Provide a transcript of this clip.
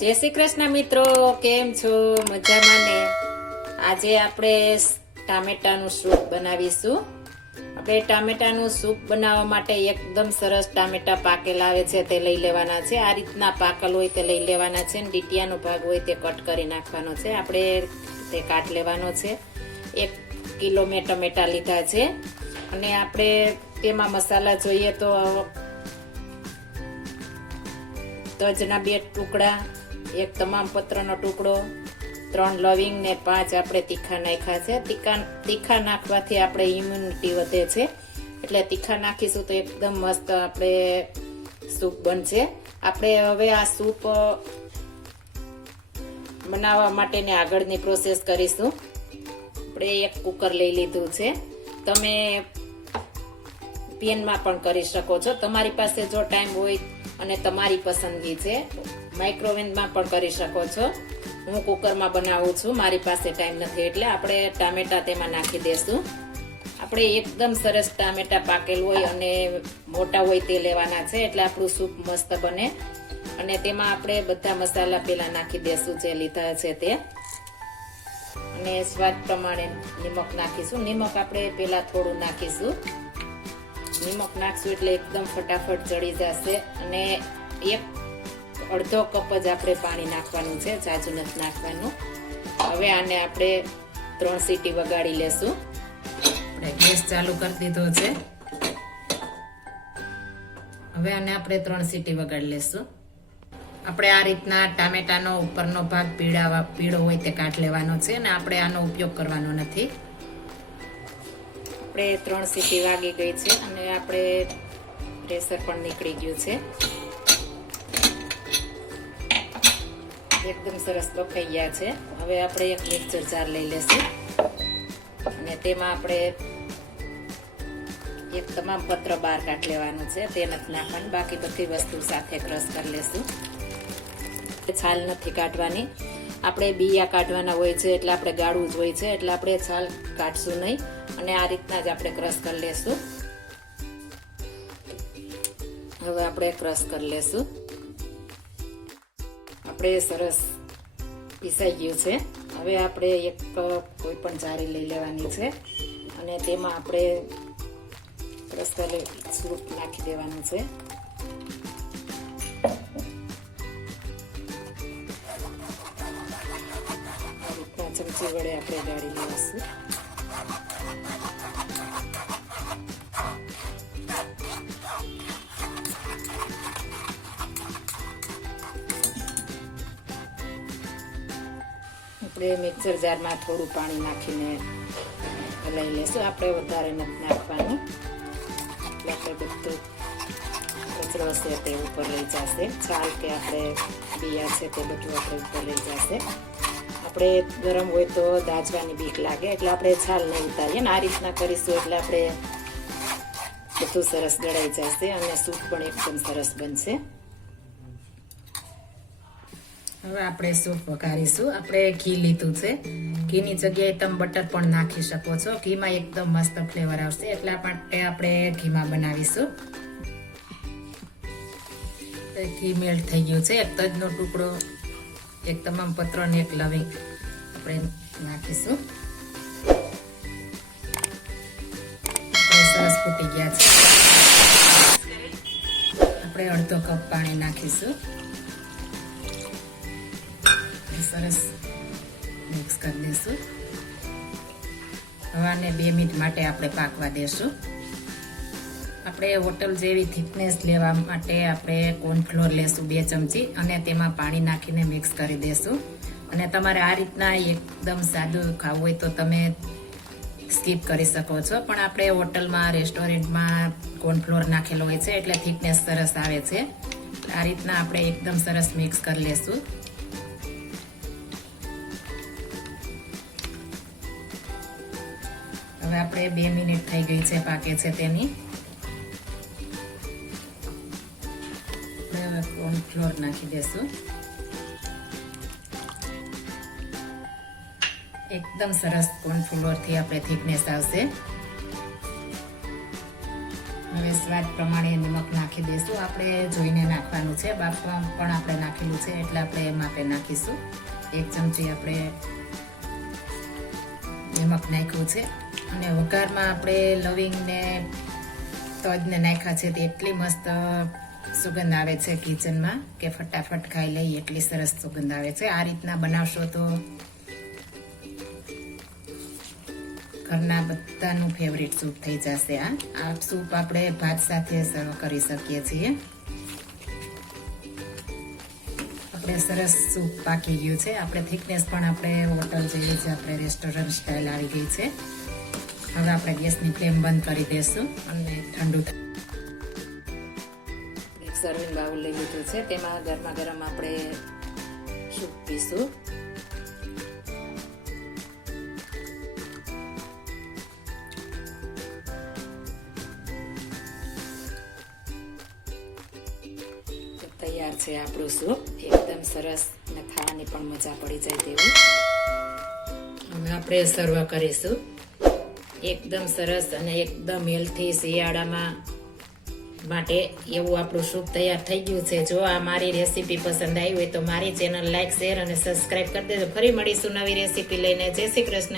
જય શ્રી કૃષ્ણ મિત્રો, કેમ છો? મજામાં ને? આજે આપણે ટામેટાનું સૂપ બનાવીશું. આપણે ટામેટાનું સૂપ બનાવવા માટે એકદમ સરસ ટામેટા પાકેલા આવે છે, તે લઈ લેવાના છે. આ રીતના પાકલ હોય તે લઈ લેવાના છે અને ડીટીયાનો ભાગ હોય તે કટ કરી નાખવાનો છે. આપણે તે કાટ લેવાનો છે. એક કિલો મેં ટમેટા લીધા છે. અને આપણે તેમાં મસાલા જોઈએ તો તજના બે ટુકડા એક તમામ પત્રનો ટુકડો, ત્રણ લવિંગ ને પાંચ આપણે તીખા નાખ્યા છે. તીખા તીખા નાખવાથી આપણે ઇમ્યુનિટી વધે છે. એટલે તીખા નાખીશું તો એકદમ મસ્ત આપણે સૂપ બનશે. આપણે હવે આ સૂપ બનાવવા માટેની આગળની પ્રોસેસ કરીશું. આપણે એક કુકર લઈ લીધું છે. તમે પેનમાં પણ કરી શકો છો. તમારી પાસે જો ટાઈમ હોય અને તમારી પસંદગી છે. માઇક્રોવેવમાં પણ કરી શકો છો. હું કુકરમાં બનાવું છું. મારી પાસે ટાઈમ નથી એટલે આપણે ટામેટા તેમાં નાખી દેશું. આપણે એકદમ સરસ ટામેટા પાકેલ હોય અને મોટા હોય તે લેવાના છે એટલે આપણું સૂપ મસ્ત બને. અને તેમાં આપણે બધા મસાલા પહેલાં નાખી દેશું જે લીધા છે તે. અને સ્વાદ પ્રમાણે નિમક નાખીશું. નિમક આપણે પહેલાં થોડું નાખીશું. નિમક નાખશું એટલે એકદમ ફટાફટ ચડી જશે અને એક અડધો કપ જ આપણે પાણી નાખવાનું છે, જાજુ નથી નાખવાનું. હવે આને આપણે ત્રણ સીટી વગાડી લેશું. આપણે ગેસ ચાલુ કરી દીધો છે. હવે આને આપણે ત્રણ સીટી વગાડી લેશું. આપણે આ રીતના ટામેટાનો ઉપરનો ભાગ પીળા પીળો હોય તે કાઢ લેવાનો છે અને આપણે આનો ઉપયોગ કરવાનો નથી. આપણે ત્રણ સીટી વાગી ગઈ છે અને આપણે પ્રેશર પણ નીકળી ગયું છે. એકદમ સરસ બફાઈ ગયા છે. હવે આપણે એક મિક્સર જાર લઈ લેશું. અને તેમાં આપણે એક તમામ પત્ર બહાર કાઢ લેવાનું છે. તે નથી નાખવાનું. બાકી બધી વસ્તુ સાથે ક્રશ કરી લેશું. છાલ નથી કાઢવાની. આપણે બિયા કાઢવાના હોય છે એટલે આપણે ગાળવું જ હોય છે. એટલે આપણે છાલ કાઢશું નહીં. અને આ રીતના જ આપણે ક્રશ કરી લેશું. હવે આપણે ક્રશ કરી લેશું. આપણે સરસ પીસાઈ ગયું છે. હવે આપણે એક કોઈ પણ જારી લઈ લેવાની છે. અને તેમાં આપણે ક્રશ કરી સૂપ નાખી દેવાનું છે. ચમચી વડે આપણે ગાળી લઈશું આપણે મિક્સર જારમાં થોડું પાણી નાખીને લઈ લેશું આપણે વધારે નથી નાખવાનું. એટલે આપણે બધું કચરો હશે તે ઉપર લઈ જશે. છાલ કે આપણે બિયા છે તે બધું આપણે ઉપર લઈ જશે. આપણે ગરમ હોય તો દાજવાની બીક લાગે, એટલે આપણે છાલ નહીં ઉતારીએ ને આ રીતના કરીશું એટલે આપણે બધું સરસ ગળાઈ જશે અને સૂપ પણ એકદમ સરસ બનશે. હવે આપણે સૂપ વઘારીશું. આપણે ઘી લીધું છે. ઘીની જગ્યાએ તમે બટર પણ નાખી શકો છો. ઘીમાં એકદમ મસ્ત ફ્લેવર આવશે, એટલા માટે આપણે ઘીમાં બનાવીશું. ઘી મેલ્ટ થઈ ગયું છે. એક તજનો ટુકડો એક તમામ પત્ર એક લવિંગ આપણે નાખીશું. સરસ ફૂટી ગયા છે. આપણે અડધો કપ પાણી નાખીશું. સરસ મિક્સ કરી દઈશું. હવાને બે મિનિટ માટે આપણે પાકવા દેશું. આપણે હોટલ જેવી થિકનેસ લેવા માટે આપણે કોર્નફ્લોર લેશું બે ચમચી અને તેમાં પાણી નાખીને મિક્સ કરી દેશું. અને તમારે આ રીતના એકદમ સાદું ખાવું હોય તો તમે સ્કીપ કરી શકો છો. પણ આપણે હોટલમાં, રેસ્ટોરન્ટમાં કોર્નફ્લોર નાખેલો હોય છે એટલે થિકનેસ સરસ આવે છે. આ રીતના આપણે એકદમ સરસ મિક્સ કરી લેશું. હવે આપણે બે મિનિટ થઈ ગઈ છે, પાકે છે તેની. કોર્નફ્લોર નાખી દેશું એકદમ સરસ કોર્નફ્લોરથી આપણે થિકનેસ આવશે હવે સ્વાદ પ્રમાણે નમક નાખી દઈશું આપણે જોઈને નાખવાનું છે બાફવા પણ આપણે નાખેલું છે એટલે આપણે એ માપે નાખીશું એક ચમચી આપણે નમક નાખ્યું છે અને વઘારમાં આપણે લવિંગ ને તજને નાખ્યા છે તે એટલી મસ્ત સુગંધ આવે છે કિચનમાં કે ફટાફટ ખાઈ લઈએ, એટલી સરસ સુગંધ આવે છે. આ રીતના બનાવશો તો ઘરના બધાનું ફેવરિટ સૂપ થઈ જશે આ આ સૂપ આપણે ભાત સાથે સર્વ કરી શકીએ છીએ. આપણે સરસ સૂપ પાકી ગયું છે. આપણે થિકનેસ પણ આપણે હોટલ જેવી છે આપણે રેસ્ટોરન્ટ સ્ટાઇલ આવી ગઈ છે. હવે આપણે ગેસની ફ્લેમ બંધ કરી દઈશું અને ઠંડુ સર્વિંગ બાઉલ લઈ લીધું છે. તેમાં ગરમા ગરમ આપણે સૂપ પીશું? તૈયાર છે આપણું સૂપ. એકદમ સરસ અને ખાવાની પણ મજા પડી જાય તેવું. હવે આપણે સર્વ કરીશું. એકદમ સરસ અને એકદમ હેલ્થી શિયાળામાં માટે એવું આપણું સૂપ તૈયાર થઈ ગયું છે. જો આ મારી રેસીપી પસંદ આવી હોય તો મારી ચેનલ લાઇક શેર અને સબસ્ક્રાઈબ કરી દેજો. ફરી મળીશું નવી રેસીપી લઈને. જય શ્રી કૃષ્ણ.